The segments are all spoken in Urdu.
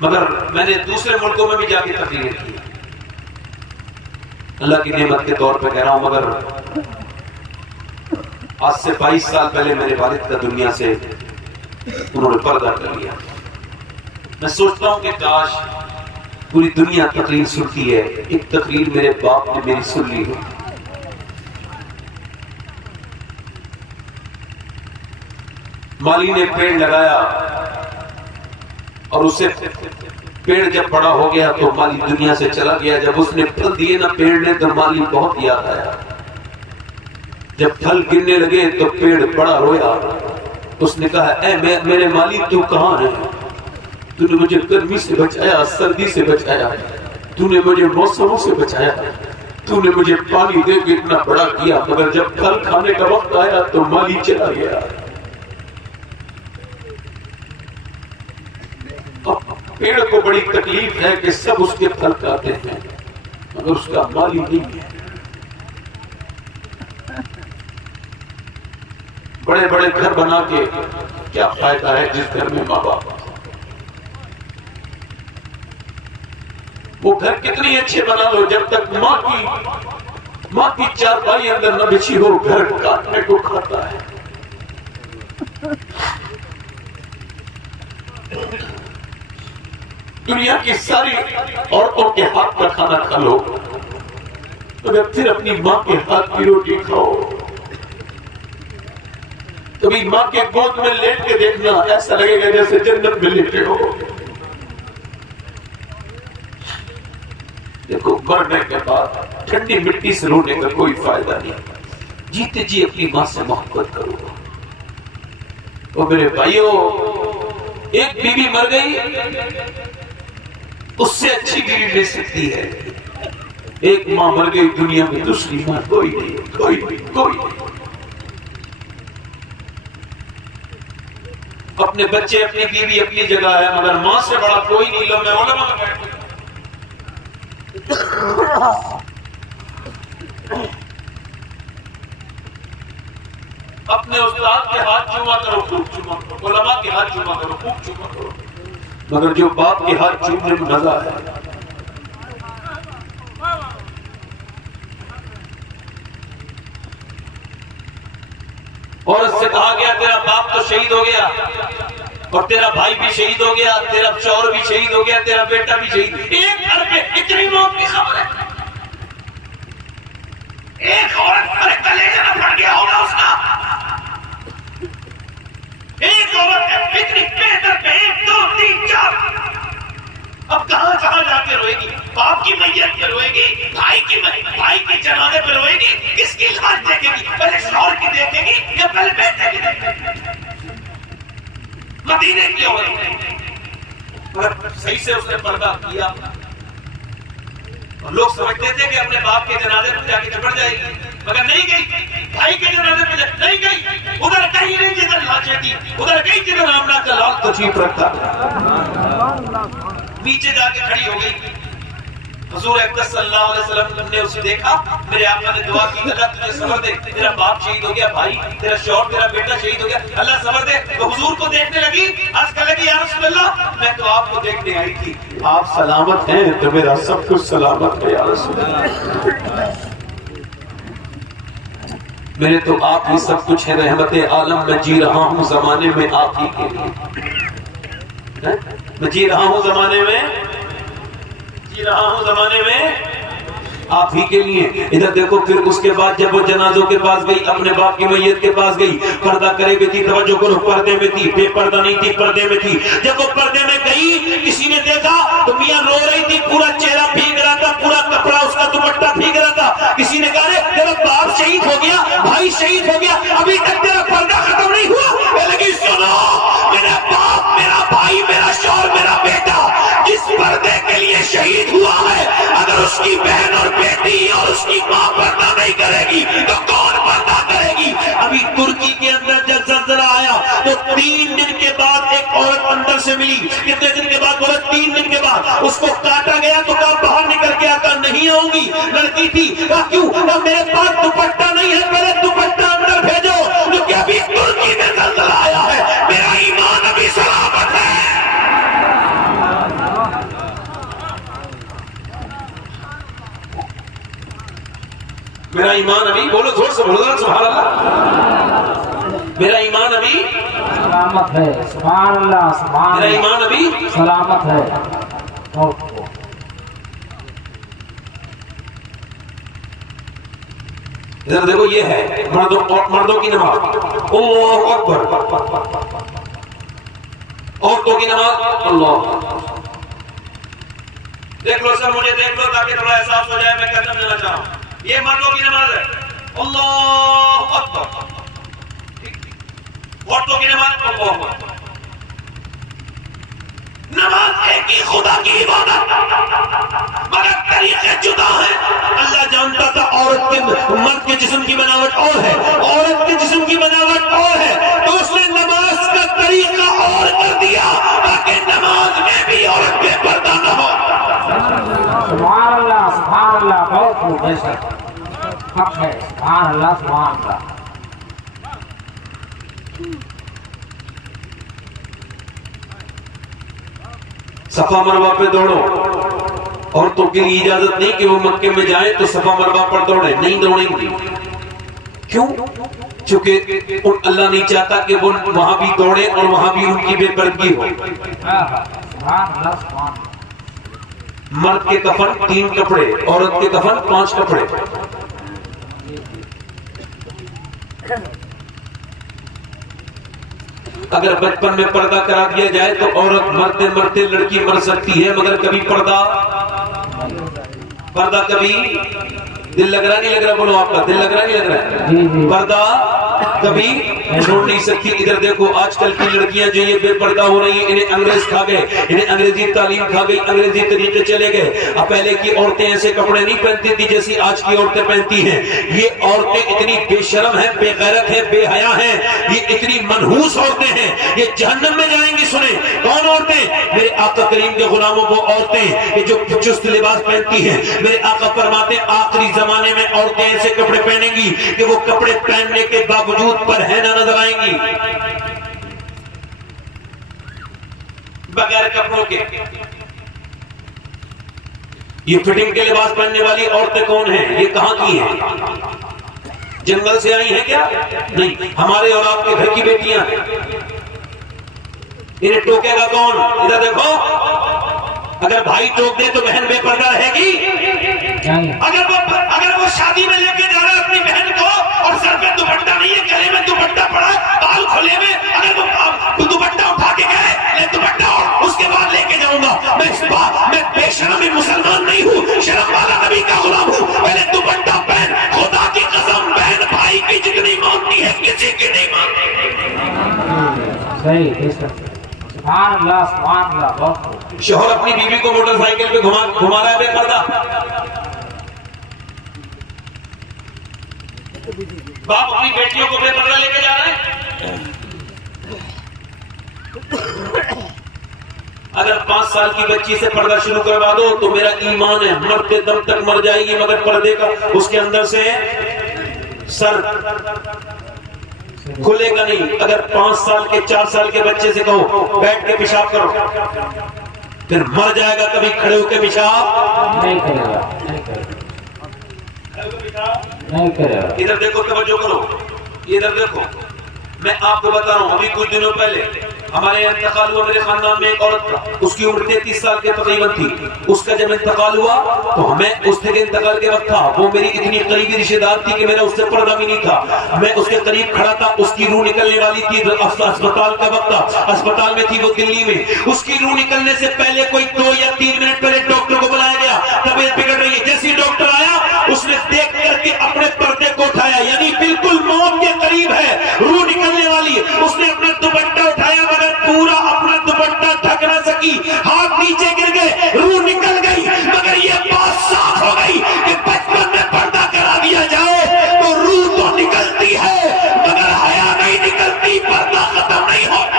مگر میں نے دوسرے ملکوں میں بھی جا کے تقریر کی، اللہ کی نعمت کے طور پہ کہہ رہا ہوں، مگر آج سے 22 سال پہلے میرے والد کا دنیا سے انہوں نے پردہ کر لیا۔ میں سوچتا ہوں کہ کاش پوری دنیا تقریر سنتی ہے، ایک تقریر میرے باپ نے میری سن لی ہو۔ مالی نے پیڑ لگایا اور اسے پیڑ جب بڑا ہو گیا تو مالی دنیا سے چلا گیا۔ جب اس نے پھل دیے نا پیڑ نے تو مالی بہت یاد آیا۔ جب پھل گرنے لگے تو پیڑ بڑا رویا۔ اس نے کہا اے میرے مالی تو کہاں ہے؟ تو نے مجھے گرمی سے بچایا، سردی سے بچایا، تو نے مجھے موسموں سے بچایا، تو نے مجھے پانی دے کے اتنا بڑا کیا، مگر جب پھل کھانے کا وقت آیا تو مالی چلا گیا۔ پیڑ کو بڑی تکلیف ہے کہ سب اس کے پھل کھاتے ہیں مگر اس کا مالی نہیں ہے۔ بڑے بڑے گھر بنا کے کیا فائدہ ہے جس گھر میں ماں باپ؟ وہ گھر کتنی اچھے بنا لو، جب تک ماں کی چارپائی اندر نہ بچھی ہو گھر کاٹنے کو کھاتا ہے۔ دنیا کی ساری عورتوں کے ہاتھ کا کھانا کھا لو مگر پھر اپنی ماں کے ہاتھ کی روٹی کھاؤ۔ کبھی ماں کے گود میں لیٹ کے دیکھنا، ایسا لگے گا جیسے جنت میں لیٹے ہو۔ دیکھو مرنے کے بعد ٹھنڈی مٹی سے رونے کا کوئی فائدہ نہیں، جیتے جی اپنی ماں سے محبت کرو۔ اور میرے بھائیوں، ایک بیوی مر گئی، اس سے اچھی بیوی مل سکتی ہے۔ ایک ماں مر گئی دنیا میں، دوسری ماں کوئی نہیں، کوئی نہیں، کوئی نہیں۔ اپنے بچے اپنی بیوی اپنی جگہ ہے مگر ماں سے بڑا کوئی نہیں۔ لو میں علماء میں بیٹھوں، اپنے استاد کے ہاتھ چوما کرو، خوب چوما کرو، علماء کے ہاتھ چوما کرو، خوب چوما کرو، مگر جو باپ کے ہاتھ چومنے میں مزہ ہے۔ اور اس سے کہا گیا تیرا باپ تو شہید ہو گیا اور تیرا بھائی بھی شہید ہو گیا، تیرا شوہر بھی شہید ہو گیا، تیرا بیٹا بھی شہید۔ ایک گھر پہ اتنی موت کی خبر ہے، ایک عورت پر کلیجہ نہ پھٹ گیا ہوگا اس کا۔ ایک عورت ہے اتنی بہتر پہ 1 2 3 4، اب کہاں جا کے روئے گی؟ باپ کی میت پہ روئے گی، بھائی کی جنازے پہ روئے گی، کس کی لاش دیکھے گی؟ پہلے شوہر کی دیکھے گی یا پہلے بیٹے کی دیکھے گی؟ مدینے کی عورت صحیح سے اس نے پردہ کیا، اور لوگ سمجھتے تھے کہ اپنے باپ کے جنازے پہ جا کے چپٹ جائے گی مگر نہیں گئی، بھائی کے جنازے پہ نہیں گئی، ادھر کہیں نہیں جدھر لاشیں تھی، ادھر کہیں جدھر آمنہ کا لال تشریف رکھتا، نیچے جا کے کھڑی ہو گئی۔ حضور اقدس صلی اللہ علیہ وسلم نے اسے دیکھا، میرے آقا نے دعا کی اللہ تجھے صبر دے، تیرا باپ شہید ہو گیا، بھائی تیرا شوہر تیرا بیٹا شہید ہو گیا، اللہ صبر دے۔ تو حضور کو دیکھنے لگی، عرض کرنے لگی یا رسول اللہ میں تو آپ کو دیکھنے آئی تھی، آپ سلامت ہیں تو میرا سب کچھ سلامت ہے یا رسول اللہ۔ میرے تو آپ ہی سب کچھ ہے، رحمت عالم میں جی رہا ہوں زمانے میں آپ ہی کے لیے، میں جی رہا ہوں زمانے میں، جی رہا ہوں زمانے میں آپ ہی کے لیے۔ ادھر دیکھو پھر اس کے بعد جب وہ جنازوں کے پاس گئی، اپنے باپ کی میت کے پاس گئی، پردہ کرے ہوئی تھی، توجہ کرو، پردے میں تھی، بے پردہ نہیں تھی، پردے میں تھی۔ جب وہ پردے میں گئی کسی نے دیکھا تو میاں رو رہی تھی، پورا چہرہ بھیگ رہا تھا، پورا کپڑا اس کا دوپٹہ بھیگ رہا تھا۔ کسی نے کہا تیرا باپ شہید ہو گیا، بھائی شہید ہو گیا، ابھی تک تیرا پردہ ختم نہیں ہوا؟ لیکن سنو، میرا باپ، میرا بھائی، میرا شوہر، میرا بیٹا جس پردے کے لیے شہید ہوا ہے، اگر اس کی بہن اور بیٹی اور اس کی ماں پردہ نہیں کرے گی تو کون پردہ کرے گی؟ ابھی ترکی کے اندر جب زلزلہ آیا تو 3 دن کے بعد ایک عورت اندر سے ملی۔ کتنے دن کے بعد بولا؟ 3 دن کے بعد۔ اس کو کاٹا گیا تو کہا باہر نکل کے آتا نہیں آؤں گی، لڑکی تھی، کہا کیوں؟ کہا میرے پاس دوپٹہ نہیں ہے، پہلے دوپٹہ اندر بھیجو، کیونکہ ابھی ترکی میں زلزلہ آیا ہے، میرا ایمان ابھی سلامت ہے۔ میرا ایمان ابھی، بولو زور سے بولو ذرا سبحان اللہ، میرا ایمان ابھی سلامت ہے، سبحان اللہ سبحان میرا اللہ، ایمان ابھی سلامت ہے۔ ادھر دیکھو، یہ ہے مردوں کی نماز، اللہ اکبر، عورتوں کی نماز، اللہ اکبر۔ دیکھ لو سر، مجھے دیکھ لو تاکہ تھوڑا احساس ہو جائے میں کیا سمجھنا چاہوں۔ یہ مردوں کی نماز ہے، اللہ اکبر، عورتوں کی نماز، اللہ اکبر۔ نماز ایک ہی خدا کی عبادت، مگر طریقے جدا ہیں۔ اللہ جانتا تھا عورت کے مرد کے جسم کی بناوٹ اور ہے، عورت کے جسم کی بناوٹ اور ہے، تو اس نے نماز کا طریقہ اور کر دیا تاکہ نماز میں بھی عورت بے پردہ نہ ہو۔ سبحان اللہ بہت خوب، بے شک حق ہے، سبحان اللہ۔ صفا مروہ پہ دوڑو، عورتوں کے لیے اجازت نہیں کہ وہ مکے میں جائیں تو صفا مروہ پر دوڑیں، نہیں دوڑیں گی۔ کیوں؟ چونکہ اللہ نہیں چاہتا کہ وہ وہاں بھی دوڑیں اور وہاں بھی ان کی بے پردگی ہو۔ مرد کے کفن 3 کپڑے، عورت کے کفن 5 کپڑے۔ اگر بچپن میں پردہ کرا دیا جائے تو عورت مرتے مرتے لڑکی مر سکتی ہے، مگر کبھی پردہ کبھی، دل لگ رہا نہیں لگ رہا، بولو آپ کا دل لگ رہا نہیں لگ رہا، پردہ کبھی چھوڑ نہیں سکتی۔ ادھر دیکھو آج کل کی لڑکیاں جو یہ بے پردہ ہو رہی ہیں، انہیں انگریز کھا گئے، انہیں انگریزی تعلیم کھا گئی، انگریزی طریقے چلے گئے۔ اب پہلے کی عورتیں ایسے کپڑے نہیں پہنتی تھی جیسی آج کی عورتیں پہنتی ہیں۔ یہ عورتیں اتنی بے شرم ہیں، بے غیرت ہیں، بے حیا ہیں، یہ اتنی منحوس عورتیں ہیں، یہ جہنم میں جائیں گی۔ سنیں کون عورتیں؟ میرے آقا کریم کے غلاموں، وہ عورتیں جو چست لباس پہنتی ہیں۔ میرے آقا فرماتے ہیں آخری زمانے میں عورتیں ایسے کپڑے پہنیں گی کہ وہ کپڑے پہننے کے باوجود پر ہے نہ نظر آئیں گی، بغیر کپڑوں کے۔ یہ فٹنگ کے لباس پہننے والی عورتیں کون ہیں؟ یہ کہاں کی ہیں؟ جنگل سے آئی ہیں کیا؟ نہیں، ہمارے اور آپ کے گھر کی بیٹیاں ہیں۔ انہیں ٹوکے گا کون؟ ادھر دیکھو، اگر بھائی ٹوک دے تو بہن بے پردہ رہے گی؟ اگر وہ شادی میں لے کے جا رہا ہے اپنی بہن کو اور سر پہ دوپٹہ نہیں ہے، گلے میں دوپٹہ پڑا ہے، بال کھلے میں، اگر وہ دوپٹہ اٹھا کے گئے، میں دوپٹہ اور اس کے بعد لے کے جاؤں گا، میں بے شرم مسلمان نہیں ہوں، شرم والا نبی کا غلام ہوں۔ پہلے دوپٹہ پہن، خدا کی قسم بہن بھائی کی جتنی مانتی ہے کسی کی نہیں مانتی۔ صحیح، سبحان اللہ بہت۔ شوہر اپنی بیوی کو موٹر سائیکل پہ گھما رہا ہے بے پردہ، باپ اپنی بیٹیوں کو بے پردہ لے کے جا رہے ہیں۔ اگر 5 سال کی بچی سے پردہ شروع کروا دو تو میرا ایمان ہے مرتے دم تک مر جائے گی، مگر پردے کا اس کے اندر سے سر کھلے گا نہیں۔ اگر 5 سال کے 4 سال کے بچے سے کہو بیٹھ کے پیشاب کرو، پھر مر جائے گا، کبھی کھڑے ہو کے پیشاب نہیں کرے گا، نہیں کرے گا۔ ادھر دیکھو، توجہ کرو، ادھر دیکھو، میں آپ کو بتا رہا ہوں، ابھی کچھ دنوں پہلے ہمارے یہاں انتقال ہوا، میرے خاندان میں ایک عورت تھا، اس کی عمر 33 سال کے تقریباً تھی۔ اس کا جب انتقال ہوا تو میں اس کے انتقال کے وقت تھا، وہ میری اتنی قریبی رشتہ دار تھی کہ میرا اس سے پردہ بھی نہیں تھا۔ میں اس کے قریب کھڑا تھا، اس کی روح نکلنے والی تھی، اسپتال کا وقت تھا، اسپتال میں تھی وہ دلی میں۔ اس کی روح نکلنے سے پہلے کوئی 2 یا 3 منٹ پہلے ڈاکٹر کو بلایا گیا، طبیعت بگڑ رہی ہے۔ جیسے ڈاکٹر آیا اس نے دیکھ کر کے اپنے پردے کو اٹھایا، یعنی بالکل موت کے قریب ہے، روح نکلنے والی۔ اس نے اپنا دوپٹہ اٹھایا مگر پورا اپنا دوپٹہ ڈھک نہ سکی، ہاتھ نیچے گر گئے، روح نکل گئی۔ مگر یہ بات صاف ہو گئی کہ بچپن میں پردہ کرا دیا جائے تو روح تو نکلتی ہے مگر حیا نہیں نکلتی، پردہ ختم نہیں ہوتا۔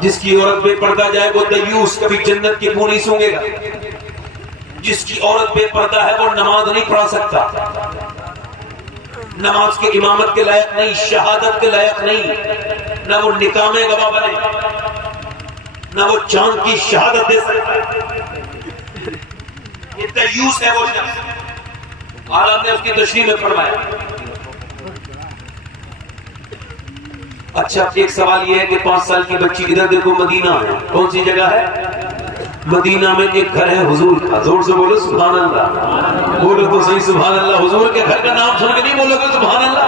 جس کی عورت بے پردہ جائے وہ دیوس، کبھی جنت کی بو نہیں سونگے گا۔ جس کی عورت بے پردہ ہے وہ نماز نہیں پڑھا سکتا، نماز کے امامت کے لائق نہیں، شہادت کے لائق نہیں، نہ وہ نکاح میں گواہ بنے، نہ وہ چاند کی شہادت دے سکتا۔ یہ دیوس ہے وہ شخص، عالم نے اس کی تشریح میں فرمایا۔ اچھا ایک سوال یہ ہے کہ 5 سال کی بچی، ادھر دیکھو مدینہ ہے، کون سی جگہ ہے؟ مدینہ میں ایک گھر ہے حضور کا، زور سے بولو سبحان اللہ، بولو تو صحیح سبحان اللہ۔ حضور کے گھر کا نام سن کے نہیں بولو گے سبحان اللہ؟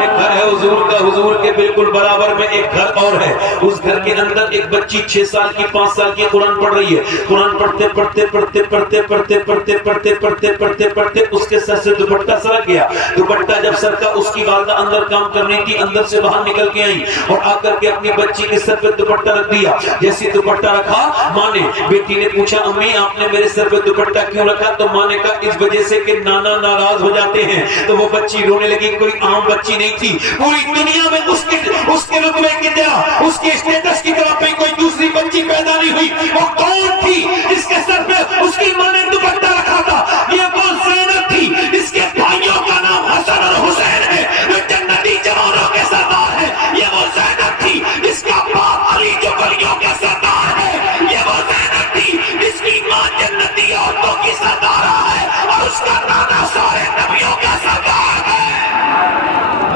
ایک گھر ہے حضور کا، حضور کے بالکل برابر میں ایک گھر اور ہے، اس گھر کے اندر ایک بچی 6 سال کی 5 سال کی قرآن پڑھ رہی ہے، قرآن پڑھتے پڑھتے پڑھتے پڑھتے پڑھتے پڑھتے پڑھتے پڑھتے پڑھتے پڑھتے اس کے سر سے دوپٹہ سرک گیا، دوپٹہ جب سرکا اس کی والدہ اندر کام کر رہی تھی، اندر سے باہر نکل کے آئی اور آ کر کے اپنی بچی کے سر پہ دوپٹہ رکھ دیا، جیسے دوپٹہ رکھا ماں نے، بیٹی نے پوچھا امی آپ نے میرے سر پہ دوپٹہ کیوں رکھا؟ تو ماں نے کہا اس وجہ سے کہ نانا ناراض ہو جاتے ہیں۔ تو وہ بچی رونے لگی، کوئی عام بچی نہیں تھی، پوری دنیا میں اس کے رتبے کی طرح، اس کے اسٹیٹس کی طرح پہ کوئی دوسری بچی پیدا نہیں ہوئی۔ وہ کون تھی جس کے سر پہ اس کی ماں نے دوپٹہ رکھا تھا؟ یہ وہ زینب تھی جس کے بھائیوں کا نام حسن اور حسین ہے، وہ جنتی جوانوں کے سردار ہے۔ یہ وہ زینب تھی جس کا باپ علی جو ولیوں کا سردار ہے۔ یہ وہ زینب تھی جس کی ماں جنتی عورتوں کی سردارہ ہے اور اس کا نانا سارے نبیوں کا سردار ہے۔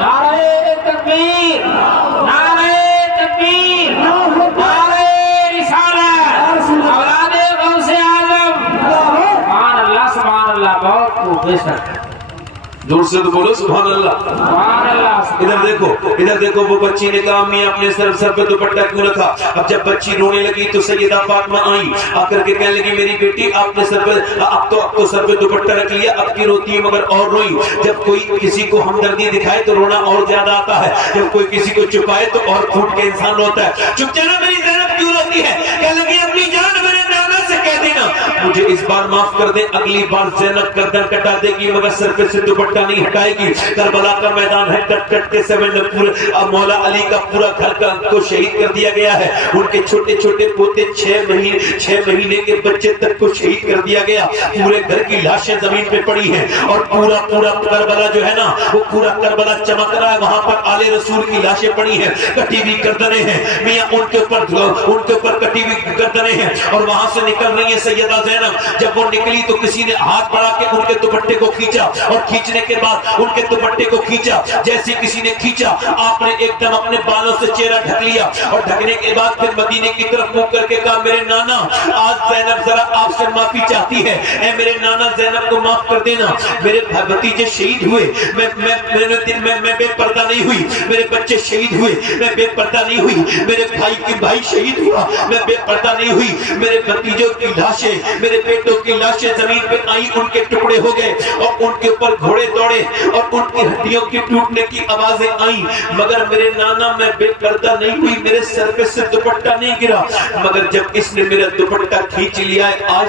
نعرہ تکبیر، نعرہ تکبیر، نعرہ رسالت، اولاد غوث اعظم، سبحان اللہ بہت خوب، بے شک دور سے تو بولو سبحان اللہ۔ سبحان اللہ۔ ادھر دیکھو وہ بچی نے کہا امی اپنے سر پہ دوپٹہ کیوں رکھا؟ اب جب بچی رونے لگی تو سیدہ فاطمہ آئی، آ کر کے کہنے لگی میری بیٹی آپ نے سر پہ اب تو سر پہ دوپٹہ رکھ لیا، اب کی روتی ہے مگر اور روئی۔ جب کوئی کسی کو ہمدردی دکھائے تو رونا اور زیادہ آتا ہے، جب کوئی کسی کو چھپائے تو اور پھوٹ کے انسان روتا ہے۔ چپ جانا میری زینب کیوں روتی ہے؟ کہنے لگی اپنی جان میرے نانا سے کہہ دینا مجھے اس بار معاف کر دے، اگلی بار زینب گردن کٹا دے گی مگر سر پہ سے دوپٹہ نہیں ہٹائے گی۔ کربلا کا میدان ہے، کٹ کٹ کے مولا علی کا پورا گھر کو شہید کر دیا گیا ہے، ان کے چھوٹے چھوٹے پوتے 6 مہینے کے بچے تک کو شہید کر دیا گیا، پورے گھر کی لاشیں زمین پہ پڑی ہیں اور پورا کربلا جو ہے نا وہ پورا کربلا چمک رہا ہے، وہاں پر آل رسول کی لاشیں پڑی ہیں، کٹی ہوئی گردنیں ہیں میاں، ان کے اوپر کٹی ہوئی گردنیں ہیں اور وہاں سے نکل رہی ہے سیدہ زینب۔ جب وہ نکلی تو کسی نے ہاتھ بڑھا کے ان کے دوپٹے کو کھینچا اور کھینچنے کے بعد ان کے دوپٹے کو کھینچا، جیسے کسی نے کھینچا آپ نے ایک دم اپنے بالوں سے چہرہ ڈھک لیا اور ڈھکنے کے بعد پھر مدینے کی طرف منہ کر کے کہا میرے نانا آج زینب ذرا آپ سے معافی چاہتی ہے، اے میرے نانا زینب کو معاف کر دینا، میرے بھتیجے شہید ہوئے، میں بے پردہ نہیں ہوئی، میرے بچے شہید ہوئے میں بے پردہ نہیں ہوئی، میرے بھائی کی بھائی شہید ہوا میں بے پردہ نہیں ہوئی، میرے بھتیجوں کی لاشیں میرے بیٹوں کی لاشیں زمین پہ آئی، ان کے ٹکڑے ہو گئے اور ان کے اوپر گھوڑے دوڑے اور ان کی ہڈیوں کی ٹوٹنے کی آوازیں آئیں، مگر میرے نانا میں بے پردہ نہیں ہوئی، میرے سر پہ سے دوپٹہ نہیں گرا، مگر جب اس نے میرا دوپٹہ کھینچ لیا ہے آج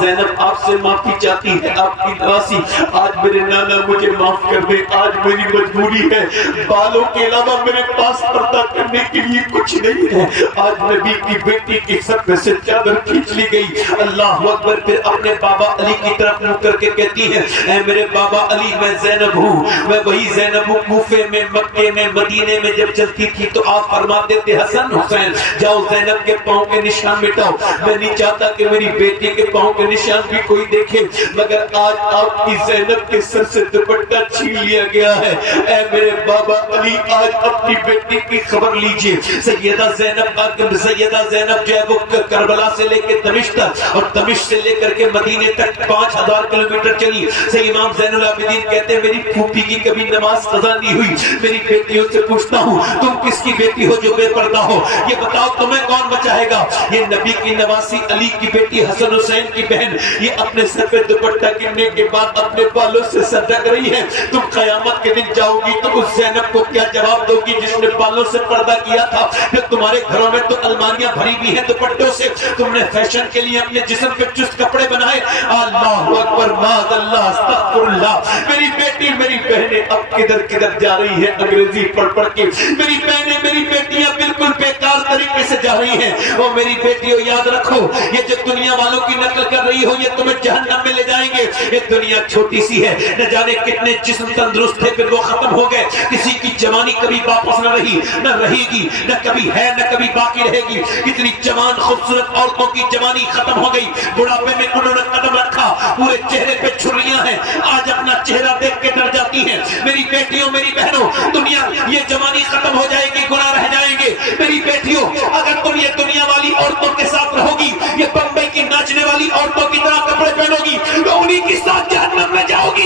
زینب آپ سے معافی چاہتی ہے، آپ کی نواسی، آج میرے نانا مجھے معاف کر دے، آج میری مجبوری ہے، بالوں کے علاوہ میرے پاس پردہ کرنے کے لیے کچھ نہیں ہے، آج نبی کی بیٹی کی سر پہ سے چادر کھینچ لی گئی۔ اللہ اکبر۔ پھر اپنے بابا علی کی طرف منہ کر کے کہتی ہے اے میرے بابا علی میں زینب ہوں، میں وہی زینب ہوں، کوفے میں مکے میں مدینے میں جب چلتی تھی تو آپ فرماتے تھے حسن حسین جاؤ زینب کے پاؤں کے نشان مٹاؤ، میں نہیں چاہتا کہ میری بیٹی کے پاؤں کے نشان بھی کوئی دیکھے، مگر آج آپ کی زینب کے سر سے دوپٹہ چھین لیا گیا ہے، اے میرے بابا علی آج اپنی بیٹی کی خبر لیجئے۔ سیدہ زینب جو ہے وہ کربلا سے لے کے دمشق تک اور دمشق سے لے کر کے مدینے تک 5000 کلومیٹر چلی۔ امام زین العابدین کہتے ہیں میری پھوپھی کی کبھی نماز قضا نہیں ہوئی، میری بیٹیوں سے پوچھتا ہوں تم کس کی بیٹی ہو جو بے پردہ ہو، یہ بتاؤ تمہیں کون بچائے گا؟ یہ نبی کی نواسی علی کی بیٹی حسن حسین کی بہن، یہ اپنے سر پہ دوپٹہ گرنے کے بعد اپنے بالوں سے سر ڈھک رہی ہے، تم قیامت کے دن جاؤ گی تو اس زینب کو کیا جواب دو گی جس نے بالوں سے پردہ کیا تھا؟ پھر تمہارے گھروں میں تو الماریاں بھری بھی ہیں دوپٹوں سے، تم نے فیشن کے لیے اپنے جسم پہ چست کپڑے بنائے۔ اللہ اکبر، معاذ اللہ، استغفر اللہ۔ میری بیٹی میری بہنیں اب کدھر جا رہی ہے انگریزی پڑھ پڑھ کے، میری بہنیں میری بیٹیاں بالکل بیکار طریقے سے جا رہی ہیں. وہ میری بیٹیوں یاد رکھو یہ جو دنیا والوں کی نقل کر رہی ہو یہ تمہیں جہنم میں لے جائیں گے. یہ دنیا چھوٹی سی ہے, نہ جانے کتنے جسم تندرست تھے پھر وہ ختم ہو گئے. کسی کی جوانی کبھی واپس نہ رہی, نہ رہے گی, نہ کبھی ہے نہ کبھی باقی رہے گی. کتنی جوان خوبصورت عورتوں کی جوانی ختم ہو گئی, بڑھاپے میں انہوں نے قدم رکھا, پورے چہرے پہ چھریاں ہیں, آج اپنا چہرہ دیکھ کے ڈر جاتی ہیں. میری بیٹیوں میری بہنوں, دنیا یہ جوانی ختم ہو جائے گی, گناہ رہ جائیں گے. میری بیٹیوں اگر تم یہ دنیا والی عورتوں کے ساتھ رہو گی, یہ بمبئی کی ناچنے والی عورتوں کی طرح کپڑے پہنو گی, تو انہی کے ساتھ جہنم میں جاؤ گی.